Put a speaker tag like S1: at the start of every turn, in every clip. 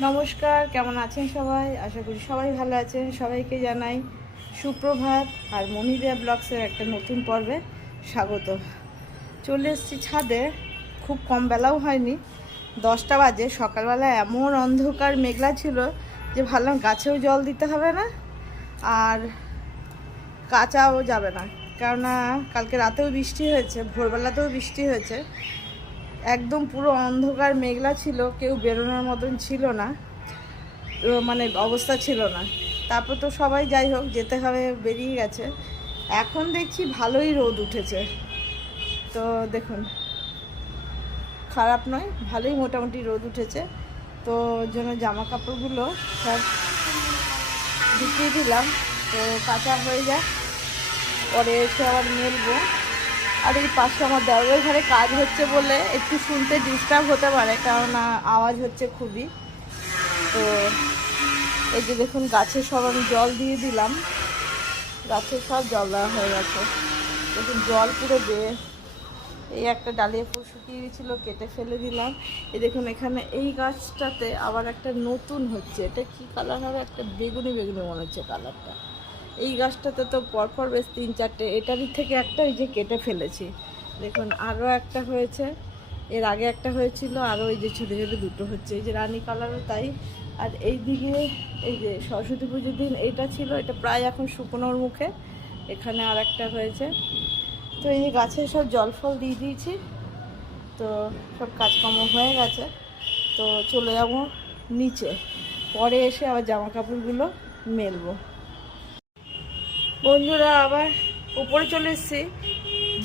S1: নমস্কার, কেমন আছেন সবাই? আশা করি সবাই ভালো আছেন। সবাইকে জানাই সুপ্রভাত আর মনিদিয়া ব্লগসের একটা নতুন পর্বে স্বাগত। চলে এসেছি ছাদে, খুব কম বেলাও হয়নি। দশটা বাজে, সকালবেলা এমন অন্ধকার মেঘলা ছিল যে ভাবলাম গাছেও জল দিতে হবে না আর কাঁচাও যাবে না। কেননা কালকে রাতেও বৃষ্টি হয়েছে, ভোরবেলাতেও বৃষ্টি হয়েছে। একদম পুরো অন্ধকার, মেঘলা ছিল, কেউ বেরোনোর মতন ছিল না। মানে অবস্থা ছিল না। তারপর তো সবাই যাই হোক, যেতে হবে, বেরিয়ে গেছে। এখন দেখছি ভালোই রোদ উঠেছে। তো দেখুন, খারাপ নয়, ভালোই মোটামুটি রোদ উঠেছে। তো জন্য জামা কাপড়গুলো সব ঢুকিয়ে দিলাম। তো কাঁচা হয়ে যায় পরে এসে আবার মেলবো। আর এই পাশে আমার দেওয়ারের ঘরে কাজ হচ্ছে বলে একটু শুনতে ডিস্টার্ব হতে পারে, কেননা আওয়াজ হচ্ছে খুবই। তো এই যে দেখুন, গাছে সব আমি জল দিয়ে দিলাম। গাছে সব জল দেওয়া হয়ে গেছে। দেখুন, জল পুরো বেয়ে এই একটা ডালিয়া ফুল শুকিয়ে গেছিল, কেটে ফেলে দিলাম। এই দেখুন, এখানে এই গাছটাতে আবার একটা নতুন হচ্ছে। এটা কি কালার হবে? একটা বেগুনি বেগুনি মনে হচ্ছে কালারটা এই গাছটাতে তো পরপর বেশ তিন চারটে, এটারই থেকে একটা ওই যে কেটে ফেলেছি। দেখুন, আরও একটা হয়েছে, এর আগে একটা হয়েছিল, আরও ওই যে ছোটো ছোটো দুটো হচ্ছে, এই যে রানী কালারও তাই। আর এই দিকে এই যে সরস্বতী পুজোর দিন এইটা ছিল, এটা প্রায় এখন শুকনোর মুখে, এখানে আর একটা হয়েছে। তো এই যে গাছে সব জল ফল দিয়ে দিয়েছি, তো সব কাজকর্ম হয়ে গেছে। তো চলে যাব নিচে, পরে এসে আবার জামা কাপড়গুলো মেলবো। বন্ধুরা, আবার উপরে চলে এসেছি।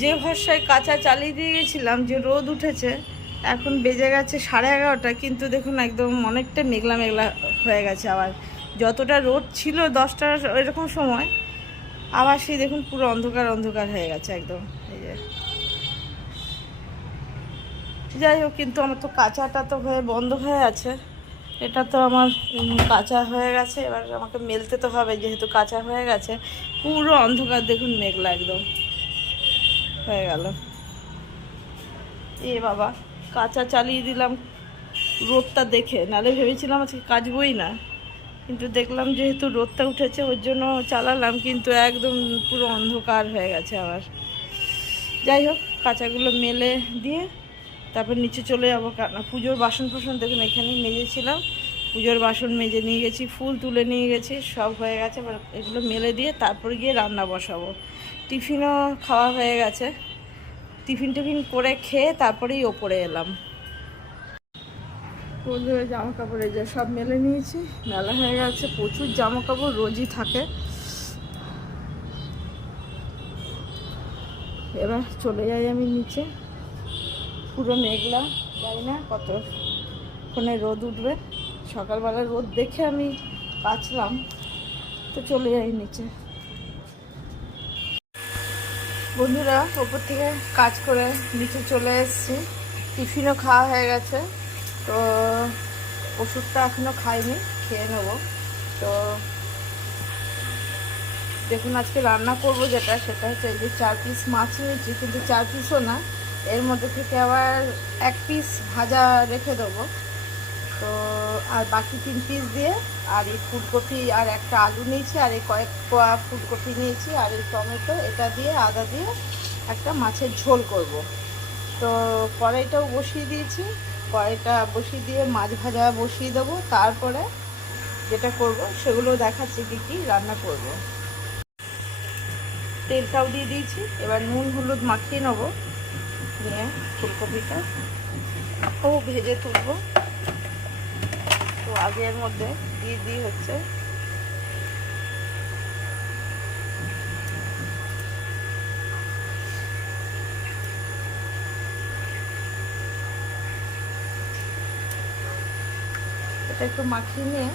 S1: যে ভরসায় কাঁচা চালিয়ে দিয়ে গেছিলাম, যে রোদ উঠেছে, এখন বেজে গেছে সাড়ে এগারোটা, কিন্তু দেখুন একদম অনেকটা মেঘলা মেঘলা হয়ে গেছে আবার। যতটা রোদ ছিল দশটার এরকম সময়, আবার সেই দেখুন পুরো অন্ধকার অন্ধকার হয়ে গেছে একদম। এই যে। যাই হোক, কিন্তু আমার তো কাঁচাটা তো হয়ে বন্ধ হয়ে আছে। এটা তো আমার কাঁচা হয়ে গেছে। এবার আমাকে মেলতে তো হবে, যেহেতু কাঁচা হয়ে গেছে। পুরো অন্ধকার, দেখুন মেঘলা একদম। হয়ে গেল। এ বাবা, কাঁচা চালিয়ে দিলাম রোদটা দেখে। নালে ভেবেছিলাম আজকে কাচবই না। কিন্তু দেখলাম যেহেতু রোদটা উঠেছে, ওর জন্য চালালাম, কিন্তু একদম পুরো অন্ধকার হয়ে গেছে আবার যাই হোক, কাঁচাগুলো মেলে দিয়ে তারপর নিচে চলে যাব কারণ পুজোর বাসন ফাসন দেখুন, এখানেই মেজেছিলাম। পুজোর বাসন মেজে নিয়ে গেছি, ফুল তুলে নিয়ে গেছি, সব হয়ে গেছে, এবার এগুলো মেলে দিয়ে তারপর গিয়ে রান্না বসাবো। টিফিনও খাওয়া হয়ে গেছে। টিফিন টিফিন করে খেয়ে তারপরেই ওপরে এলাম। বন্ধুরা জামা কাপড় এই যে সব মেলে নিয়েছি, মেলা হয়ে গেছে, প্রচুর জামা কাপড় রোজই থাকে। এবার চলে যাই আমি নিচে। পুরো মেঘলা, জানি না কতক্ষণে রোদ উঠবে। সকালবেলা রোদ দেখে আমি কাচলাম তো চলে যাই নিচে। বন্ধুরা, ওপর থেকে কাজ করে নিচে চলে এসেছি। টিফিনও খাওয়া হয়ে গেছে। তো ওষুধটা এখনও খাইনি, খেয়ে নেব। তো দেখুন আজকে রান্না করব যেটা, সেটা হচ্ছে যে চার পিস মাছ নিয়েছি, কিন্তু চার পিসও না। এর মধ্যে থেকে আবার এক পিস ভাজা রেখে দেবো। তো, আর বাকি তিন পিস দিয়ে, আর এই ফুলকপি আর একটা আলু নিয়েছি, আর এই কয়েক কোয়া ফুলকপি নিয়েছি, আর এই টমেটো, এটা দিয়ে, আদা দিয়ে একটা মাছের ঝোল করব। তো, কড়াইটাও বসিয়ে দিয়েছি। কড়াইটা বসিয়ে দিয়ে মাছ ভাজা বসিয়ে দেবো। তারপরে যেটা করব, সেগুলো দেখাচ্ছি কী কী রান্না করব। তেলটাও দিয়ে দিয়েছি। এবার নুন, হলুদ মাখিয়ে নেব। নিয়ে ফুলকপিটা। ও ভেজে তুলবো। তো আগে এর মধ্যে দিয়ে দিই হচ্ছে। এটা একটু মাখিয়ে নিয়ে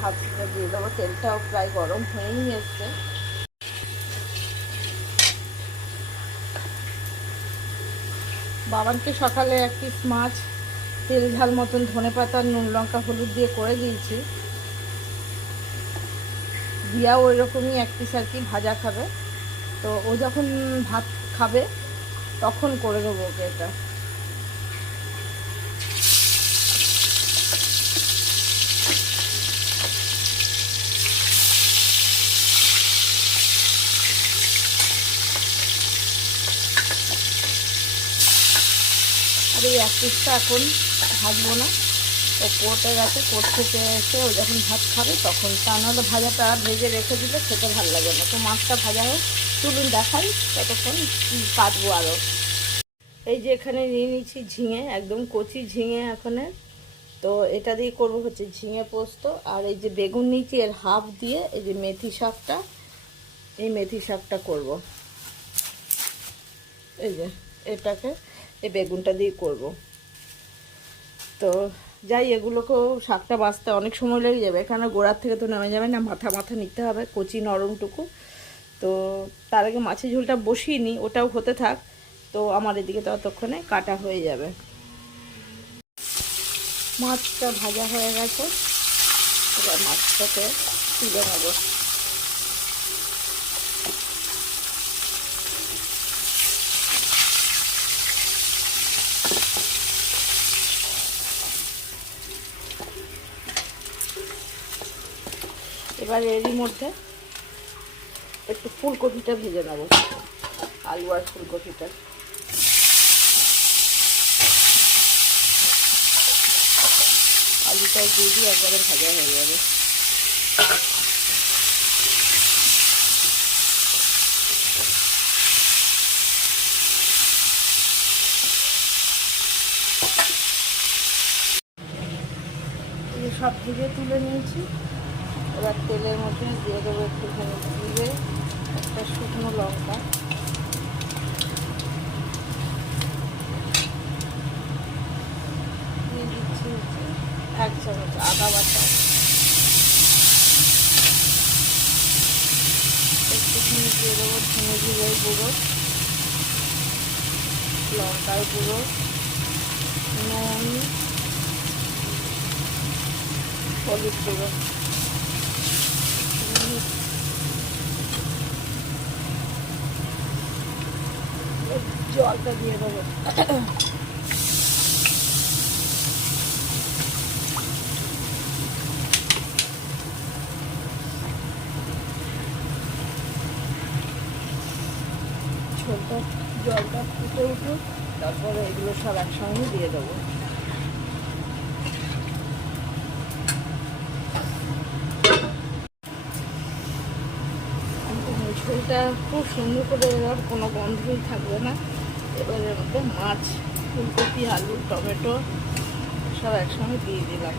S1: ভাতটা দিয়ে দেবো। তেলটাও প্রায় গরম হয়েই এসছে। বাবানকে সকালে এক পিস মাছ তেল ঝাল মতন ধনে পাতা, নুন লঙ্কা, হলুদ দিয়ে করে দিয়েছি। দিয়া ওই রকমই এক পিস আর কি ভাজা খাবে। তো ও যখন ভাত খাবে, তখন করে দেবো ওকে এটা। এই এক পিসটা এখন ভাজবো না। ও কোটে গেছে, কোট থেকে এসে ও যখন ভাত খাবে তখন তা নাহলে ভাজাটা ভেজে রেখে দিলে খেতে ভালো লাগে না। তো মাছটা ভাজা হোক চলুন দেখাই, ততক্ষণ কাটবো আরও এই যে এখানে নিয়ে নিচ্ছি ঝিঙে, একদম কচি ঝিঙে এখানে। তো এটা দিয়ে করব হচ্ছে ঝিঙে পোস্ত আর এই যে বেগুন নিয়েছি এর হাফ দিয়ে এই যে মেথি শাকটা, এই মেথি শাকটা করব। এই যে এটাকে এই বেগুনটা দিয়ে করব। তো যাই, এগুলোকেও শাকটা বাঁচতে অনেক সময় লেগে যাবে। এখানে গোড়ার থেকে তো নেমে যাবে না, মাথা মাথা নিতে হবে, কচি নরমটুকু। তো তার আগে মাছের ঝোলটা বসিয়ে নিই, ওটাও হতে থাক। তো আমার এদিকে ততক্ষণে কাটা হয়ে যাবে। মাছটা ভাজা হয়ে গেছে। এবার মাছটাকে তুলে নেব। এবার এরই মধ্যে একটু ফুলকপিটা ভেজে নেব, আলু আর ফুলকপিটা। আলুটা দিয়ে একবারে ভাজা হয়ে যাবে। সব ভেজে তুলে নিয়েছি। এবার তেলের মধ্যে দিয়ে দেবো একটুখানি জিরে, একটা শুকনো লঙ্কা। দিয়ে দিচ্ছি এক চামচ আদা বাটা। একটুখানি দিয়ে দেবো ধনে জিরের গুঁড়ো, লঙ্কার গুঁড়ো, নুন, হলুদ গুঁড়ো। জলটা দিয়ে দেবো। ছোট জলটা ফুটে উঠুক তারপরে এগুলো সব একসঙ্গে দিয়ে দেবো। ঝোলটা খুব সুন্দর করে এবার কোনো গন্ধই থাকবে না। এবার মধ্যে মাছ, ফুলকপি, আলু, টমেটো সব একসঙ্গে দিয়ে দিলাম।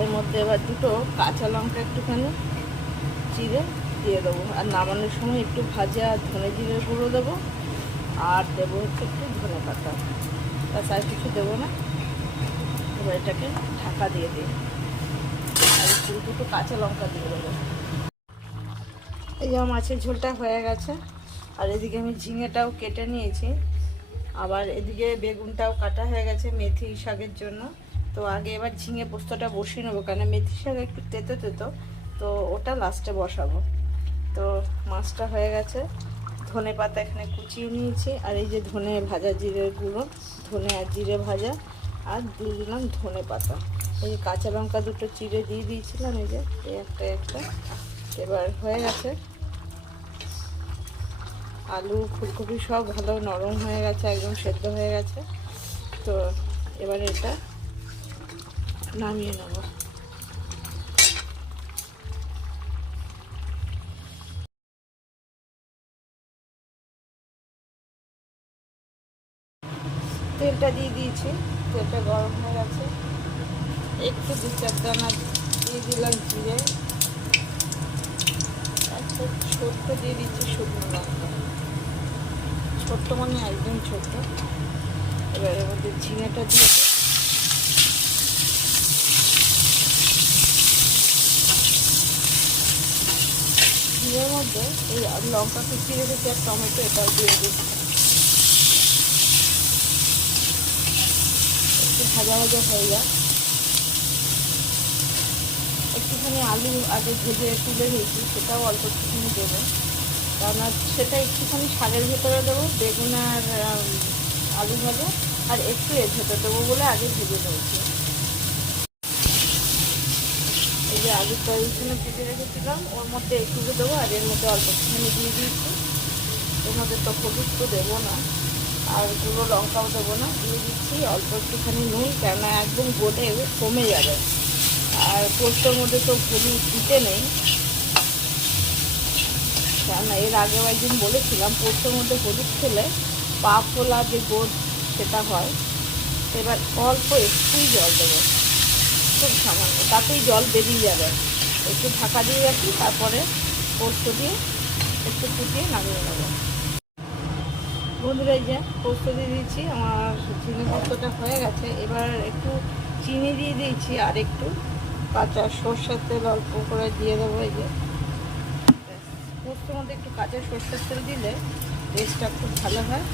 S1: এর মধ্যে এবার দুটো কাঁচা লঙ্কা একটুখানি চিড়ে দিয়ে দেবো। আর নামানোর সময় একটু ভাজা ধনে জিরে গুঁড়ো দেবো। আর দেবো হচ্ছে একটু ধনে পাতা। আর কিছু দেবো না। এবার এটাকে ঢাকা দিয়ে দিই। আর একটু দুটো কাঁচা লঙ্কা দিয়ে দেবো। এই যে মাছের ঝোলটা হয়ে গেছে। আর এদিকে আমি ঝিঙেটাও কেটে নিয়েছি। আবার এদিকে বেগুনটাও কাটা হয়ে গেছে মেথি শাকের জন্য। তো আগে এবার ঝিঙে পোস্তটা বসিয়ে নেব, কেন মেথি শাক একটু তেতো তেতো। তো ওটা লাস্টে বসাবো। তো মাছটা হয়ে গেছে। ধনে পাতা এখানে কুচিয়ে নিয়েছি। আর এই যে ধনে ভাজা জিরের গুঁড়ো, ধনে আর জিরে ভাজা, আর দিয়ে দিলাম ধনে পাতা। এই যে কাঁচা লঙ্কা দুটো চিড়ে দিয়ে দিয়েছিলাম, এই যে একটা একটা। এবার হয়ে গেছে। আলু, ফুলকপি সব ভালো নরম হয়ে গেছে, একদম সেদ্ধ হয়ে গেছে। তো এবার এটা নামিয়ে নেব। তেলটা দিয়ে দিয়েছি, তেলটা গরম হয়ে গেছে। একটু দু চার দানা দিয়ে দিলাম জিরে। একটা ছোট্ট দিয়ে দিচ্ছি শুকনো লঙ্কা। ছোট্ট মানে একদম ছোট্ট। এবার এর মধ্যে ঝিঙেটা দিয়ে। ঝিঙের মধ্যে এই লঙ্কা কুচি রেখেছি আর টমেটো এটাও দিয়ে দিই। একটু ভাজা ভাজা হয়ে যায় একটুখানি আলু আগে ভেজে তুলে নিয়েছি, সেটাও অল্প একটুখানি দেবো। কেননা সেটা একটুখানি শাকের ভেতরে দেবো, বেগুন আর আলু ভাজা, আর একটু এর ভেতরে দেবো বলে আগে ভেজে নিয়েছি। এই যে আলুটা ওইখানে ভেজে রেখেছিলাম, ওর মধ্যে একটু দেবো আর এর মধ্যে অল্প একটুখানি দিয়ে দিয়েছি। এর মধ্যে তো হলুদ তো দেবো না, আর গুঁড়ো লঙ্কাও দেবো না, দিয়ে দিচ্ছি অল্প একটুখানি নুন, কেননা একদম গোলে কমে যাবে। আর পোস্তর মধ্যে তো হলুদ দিতে নেই কেননা এর আগেও একদিন বলেছিলাম, পোস্তর মধ্যে হলুদ খেলে পা ফোলা যে গোদ সেটা হয়, এবার অল্প একটুই জল দেবো। খুব সামান্য, তাতেই জল বেরিয়ে যাবে। একটু ঢাকা দিয়ে রাখি, তারপরে পোস্ত দিয়ে একটু ফুটিয়ে নামিয়ে নেব। বন্ধুরা যে পোস্ত দিয়ে দিয়েছি, আমার চিনি পোস্তটা হয়ে গেছে। এবার একটু চিনি দিয়ে দিয়েছি, আর একটু কাঁচা সর্ষের তেল অল্প করে দিয়ে দেবো, এই যে। পোস্তর মধ্যে একটু কাঁচা সর্ষের তেল দিলে টেস্টটা খুব ভালো হয়।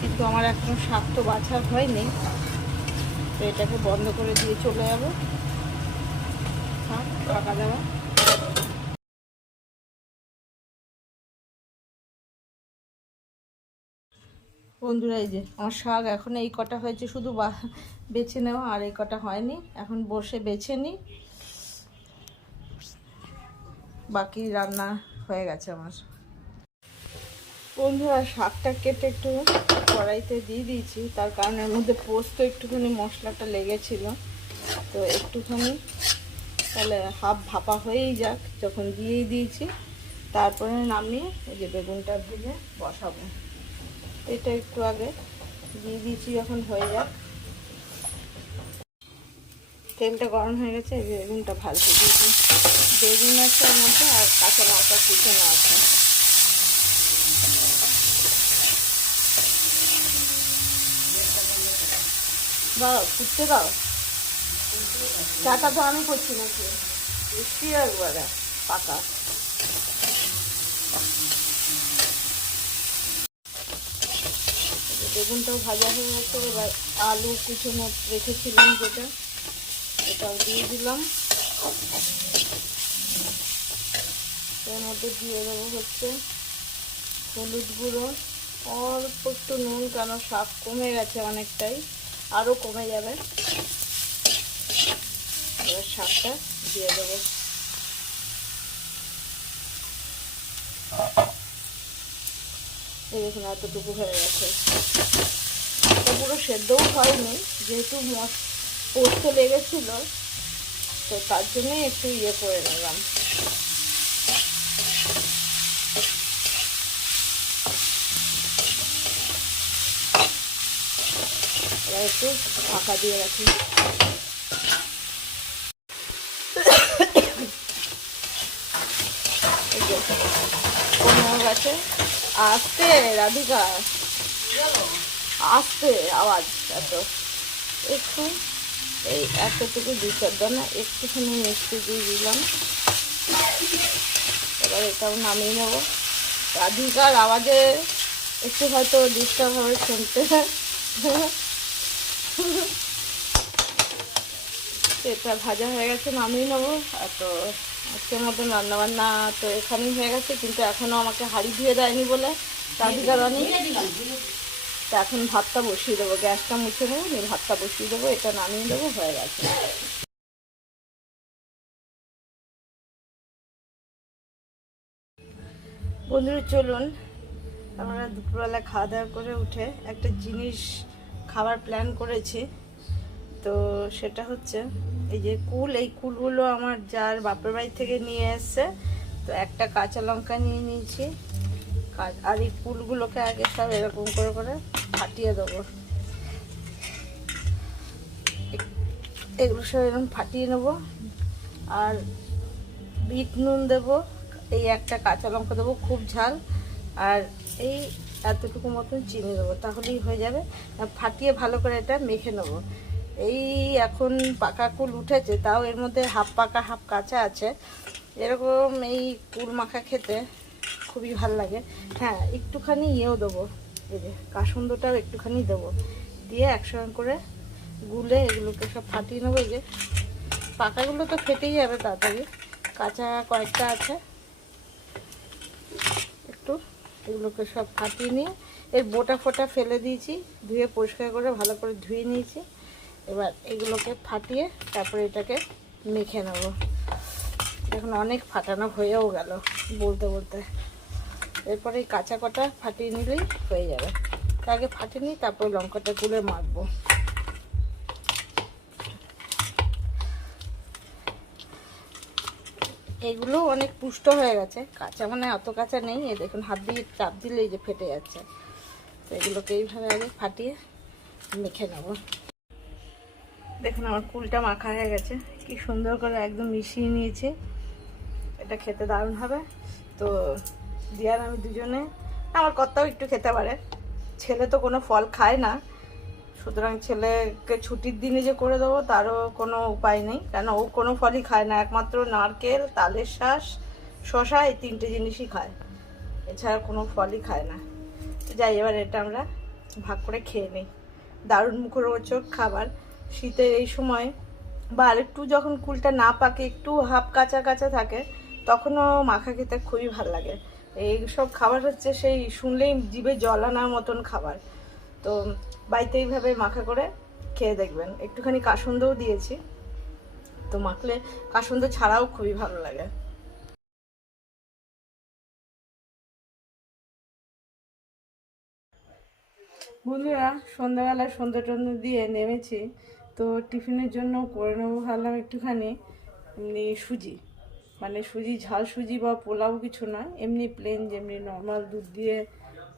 S1: কিন্তু আমার এখনও শাক তো বাছা হয়নি। তো এটাকে বন্ধ করে দিয়ে চলে যাব। পাকা দেওয়া বন্ধুরা, এই যে আমার শাক এখন এই কটা হয়েছে, শুধু বেছে নেওয়া, আর এই কটা হয়নি। এখন বসে বেছে নিই। বাকি রান্না হয়ে গেছে আমার। বন্ধুরা, শাকটা কেটে একটু কড়াইতে দিয়ে দিয়েছি। তার কারণ এর মধ্যে পোস্ত একটুখানি মশলাটা লেগেছিল। তো একটুখানি তাহলে হাফ ভাপা হয়েই যাক। যখন দিয়েই দিয়েছি, তারপরে নামিয়ে এই যে বেগুনটা ভেজে বসাবো। এটা একটু আগে দিয়ে দিয়েছি, যখন হয়ে যাক। তেলটা গরম হয়ে গেছে বেগুনটা ভাজতে দিয়েছি বেগুন আছে এর মধ্যে আর কাঁচা লঙ্কা কুচানো আছে। দাও, ফুটতে দাও। চাটা তো আমি করছি নাকি? বৃষ্টি একবারে, পাকা। বেগুনটাও ভাজা হয়ে গেছে, এবার আলু কুচনো রেখেছিলাম যেটা। এটাও দিয়ে দিলাম। এর মধ্যে দিয়ে দেবো হচ্ছে হলুদ গুঁড়ো। অল্প একটু নুন কেন শাক কমে গেছে অনেকটাই আরও কমে যাবে। এবার শাকটা দিয়ে দেবো। এই দেখুন, এতটুকু হয়ে গেছে। পুরো সেদ্ধও হয়নি, যেহেতু মশ পোস্ত লেগেছিল, তো তার জন্যই একটু ইয়ে করে নিলাম। একটু ঢাকা দিয়ে রাখি। গেছে। আসতে, রাধিকা। আসতে, আওয়াজ, এত। একটু এই এতটুকু চার দানা একটুখানি মিষ্টি দিয়ে দিলাম। এবার এটাও নামিয়ে নেব। রাধিকার আওয়াজে একটু হয়তো ডিস্টার্ব হবে শুনতে। এটা ভাজা হয়ে গেছে, নামিয়ে নেব। তো আজকের মতন রান্নাবান্না তো এখানেই হয়ে গেছে, কিন্তু এখনও আমাকে হাঁড়ি ধুয়ে দেয়নি বলে রাধিকা রানি। তা এখন ভাতটা বসিয়ে দেবো, গ্যাসটা মুছে দেবো নিয়ে ভাতটা বসিয়ে দেবো, এটা নামিয়ে দেবো, হয়ে গেছে। বন্ধুরা চলুন, আমরা দুপুরবেলা খাওয়া দাওয়া করে উঠে একটা জিনিস খাবার প্ল্যান করেছি। তো সেটা হচ্ছে এই যে কুল, এই কুলগুলো আমার যার বাপের বাড়ি থেকে নিয়ে এসছে, তো একটা কাঁচা লঙ্কা নিয়ে নিয়েছি। কা- আর এই কুলগুলোকে আগে সব এরকম করে করে ফাটিয়ে দেবো। এগুলো সব এরকম ফাটিয়ে নেব। আর বিট নুন দেবো, এই একটা কাঁচা লঙ্কা দেবো, খুব ঝাল। আর এই এতটুকু মতন চিনি দেবো, তাহলেই হয়ে যাবে। ফাটিয়ে ভালো করে এটা মেখে নেব। এই এখন পাকা কুল উঠেছে, তাও এর মধ্যে হাফ পাকা, হাফ কাঁচা আছে। এরকম এই কুল মাখা খেতে খুবই ভালো লাগে। হ্যাঁ একটুখানি ইয়েও দেবো। এই যে কাসুন্দটাও একটুখানি দেবো। দিয়ে একসঙ্গে করে গুলে এগুলোকে সব ফাটিয়ে নেব। এই যে পাকাগুলো তো ফেটেই যাবে তাড়াতাড়ি। কাঁচা কয়েকটা আছে। একটু এগুলোকে সব ফাটিয়ে নিয়ে এর বোটা ফোটা ফেলে দিয়েছি, ধুয়ে পরিষ্কার করে ভালো করে ধুয়ে নিয়েছি। এবার এগুলোকে ফাটিয়ে তারপরে এটাকে মেখে নেব। এখন অনেক ফাটানো হয়েও গেল বলতে বলতে। এরপরে এই কাঁচা কটা ফাটিয়ে নিলেই হয়ে যাবে। আগে ফাটিয়ে নিই, তারপর লঙ্কাটা তুলে মাখবো। এগুলো অনেক পুষ্ট হয়ে গেছে। কাঁচা মানে অত কাঁচা নেই। এ দেখুন, হাত দিয়ে চাপ দিলেই যে ফেটে যাচ্ছে। তো এগুলোকে এইভাবে আগে ফাটিয়ে মেখে নেব। দেখুন, আমার কুলটা মাখা হয়ে গেছে। কি সুন্দর করে একদম মিশিয়ে নিয়েছে। এটা খেতে দারুণ হবে। তো দিয়ার আমি দুজনে। আমার কর্তাও একটু খেতে পারে। ছেলে তো কোনো ফল খায় না। সুতরাং ছেলেকে ছুটির দিনে যে করে দেবো, তারও কোনো উপায় নেই। কেন, ও কোনো ফলই খায় না। একমাত্র নারকেল, তালের শ্বাস শশা, এই তিনটে জিনিসই খায়। এছাড়া কোনো ফলই খায় না। যাই, এবার এটা আমরা ভাগ করে খেয়ে নিই। দারুণ মুখরোচক খাবার। শীতের এই সময় বা আরেকটু যখন কুলটা না পাকে, একটু হাফ কাঁচা কাঁচা থাকে, তখনও মাখা খেতে খুবই ভালো লাগে। এই সব খাবার হচ্ছে সেই শুনলেই জিভে জল আনার মতন খাবার। তো বাড়িতে এইভাবে মাখা করে খেয়ে দেখবেন। একটুখানি কাসুন্দও দিয়েছি। তো মাখলে কাসুন্দ ছাড়াও খুবই ভালো লাগে। বন্ধুরা, সন্ধ্যাবেলায় সন্ধ্যা টন্ধা দিয়ে নেমেছি। তো টিফিনের জন্য করে নেব ভাবলাম একটুখানি সুজি। মানে সুজি, ঝাল সুজি বা পোলাও কিছু নয়, এমনি প্লেন যেমনি নর্মাল দুধ দিয়ে,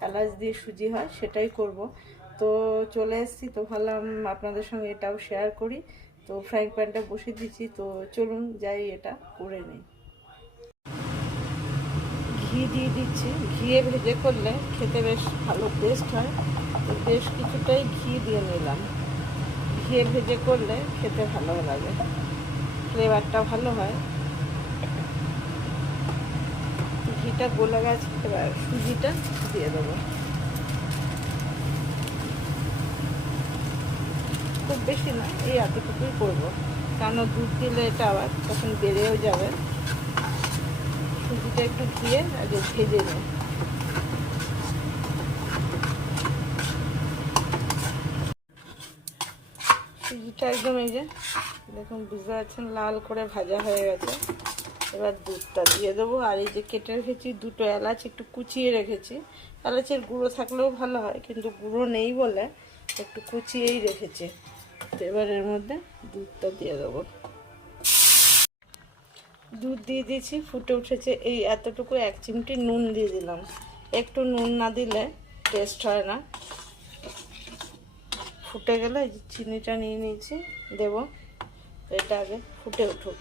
S1: এলাচ দিয়ে সুজি হয়, সেটাই করব। তো চলে এসেছি, তো ভাবলাম আপনাদের সঙ্গে এটাও শেয়ার করি। তো ফ্রাইং প্যানটা বসিয়ে দিচ্ছি, তো চলুন যাই এটা করে নিই। ঘি দিয়ে দিচ্ছি। ঘিয়ে ভেজে করলে খেতে বেশ ভালো টেস্ট হয়। তো বেশ কিছুটাই ঘি দিয়ে নিলাম। ঘিয়ে ভেজে করলে খেতে ভালো লাগে। ফ্লেভারটা ভালো হয়। ঘিটা গলে গেছে, এবার সুজিটা দিয়ে দেবো। খুব বেশি না, এই এতটুকুই করব। কেন দুধ দিলে এটা আবার তখন বেড়েও যাবে। সুজিটা একটু ধুয়ে আগে ভেজে নিই সুজিটা একদম এই যে, দেখুন বুঝতে পারছেন, লাল করে ভাজা হয়ে গেছে। এবার দুধটা দিয়ে দেবো। আর এই যে কেটে রেখেছি দুটো এলাচ, একটু কুচিয়ে রেখেছি। এলাচের গুঁড়ো থাকলেও ভালো হয়, কিন্তু গুঁড়ো নেই বলে একটু কুচিয়েই রেখেছি। তো এবার এর মধ্যে দুধটা দিয়ে দেবো। দুধ দিয়ে দিয়েছি, ফুটে উঠেছে। এই এতটুকু এক চিমটি নুন দিয়ে দিলাম। একটু নুন না দিলে টেস্ট হয় না। ফুটে গেলে চিনিটা নিয়ে নিয়েছি, দেবো। এটা আগে ফুটে উঠুক।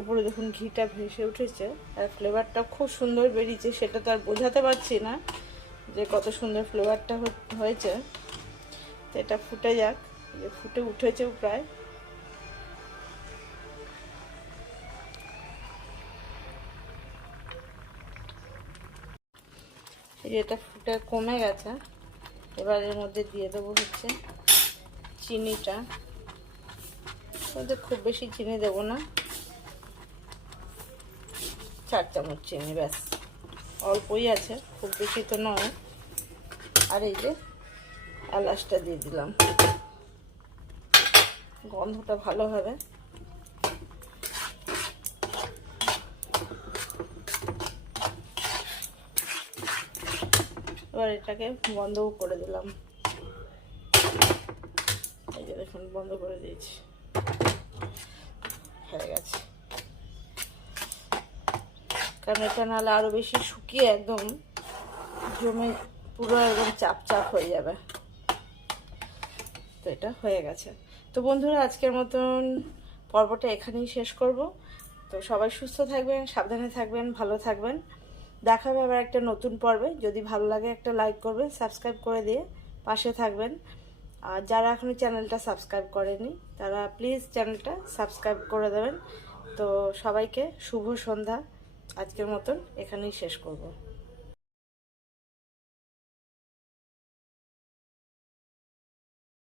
S1: উপরে দেখুন ঘিটা ভেসে উঠেছে, আর ফ্লেভারটা খুব সুন্দর বেরিয়েছে, সেটা তো আর বোঝাতে পারছি না যে কত সুন্দর ফ্লেভারটা হয়েছে। তো এটা ফুটে যাক, যে ফুটে উঠেছেও প্রায়। এটা ফুটে কমে গেছে, এবার এর মধ্যে দিয়ে দেবো হচ্ছে চিনিটা। খুব বেশি চিনি দেবো না। চার চামচ চিনি ব্যাস। অল্পই আছে, খুব বেশি তো নয়। আর এই যে এলাচটা দিয়ে দিলাম। গন্ধটা ভালো হবে। এবার এটাকে বন্ধও করে দিলাম। এই যে দেখুন, বন্ধ করে দিয়েছি। হয়ে গেছে। কারণ এটা নাহলে আরও বেশি শুকিয়ে একদম জমে পুরো একদম চাপ চাপ হয়ে যাবে। তো এটা হয়ে গেছে। তো বন্ধুরা, আজকের মতন পর্বটা এখানেই শেষ করব। তো সবাই সুস্থ থাকবেন, সাবধানে থাকবেন, ভালো থাকবেন। দেখা হবে আবার একটা নতুন পর্বে। যদি ভালো লাগে একটা লাইক করবেন, সাবস্ক্রাইব করে দিয়ে পাশে থাকবেন। আর যারা এখনও চ্যানেলটা সাবস্ক্রাইব করেনি, তারা প্লিজ চ্যানেলটা সাবস্ক্রাইব করে দেবেন। তো সবাইকে শুভ সন্ধ্যা। আজকের মতন এখানেই শেষ করব।